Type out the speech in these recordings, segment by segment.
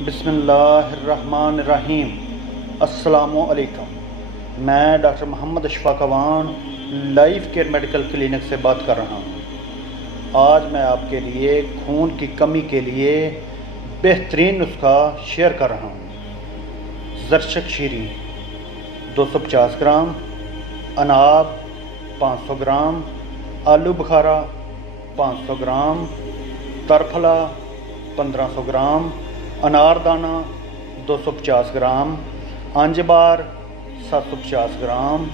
बिस्मिल्लाहिर्रहमानिर्रहीम। अस्सलामु अलैकुम। मैं doctor Mohammad Ashfaq Awan life care medical clinic से बात कर रहा हूँ। आज मैं आपके लिए खून की कमी के लिए बेहतरीन नुस्खा शेयर कर रहा हूँ। ज़रशक शीरी 250 ग्राम, अनाब 500 ग्राम, आलू बुखारा 500 ग्राम, तरफला 1500 ग्राम, अनारदाना 250 ग्राम, अंजबार 750 ग्राम,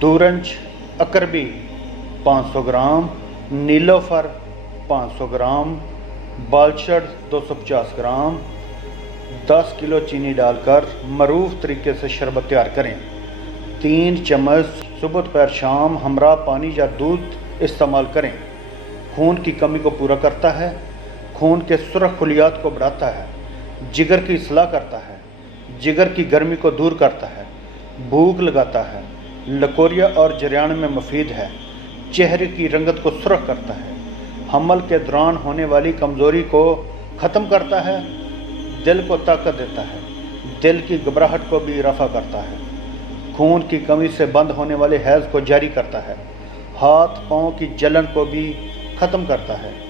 दूरंज अकरबी 500 ग्राम, नीलोफर 500 ग्राम, बालशड 250 ग्राम, 10 किलो चीनी डालकर मरूफ तरीके से शरबत तैयार करें। 3 चम्मच सुबह दोपहर शाम हमरा पानी या दूध इस्तेमाल करें। खून की कमी को पूरा करता है, खून के सुरख खलियात को बढ़ाता है, जिगर की इस्लाह करता है, जिगर की गर्मी को दूर करता है, भूख लगाता है, लकोरिया और जरियान में मुफीद है, चेहरे की रंगत को सुरख करता है, हमल के दौरान होने वाली कमज़ोरी को ख़त्म करता है, दिल को ताकत देता है, दिल की घबराहट को भी रफ़ा करता है, खून की कमी से बंद होने वाले हैज़ को जारी करता है, हाथ पाँव की जलन को भी ख़त्म करता है।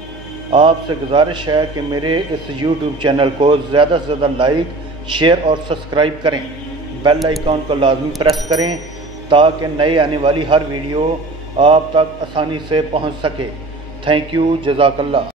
आपसे गुजारिश है कि मेरे इस YouTube चैनल को ज़्यादा से ज़्यादा लाइक, शेयर और सब्सक्राइब करें। बेल आइकॉन को लाजमी प्रेस करें ताकि नए आने वाली हर वीडियो आप तक आसानी से पहुंच सके। थैंक यू, जज़ाकल्लाह।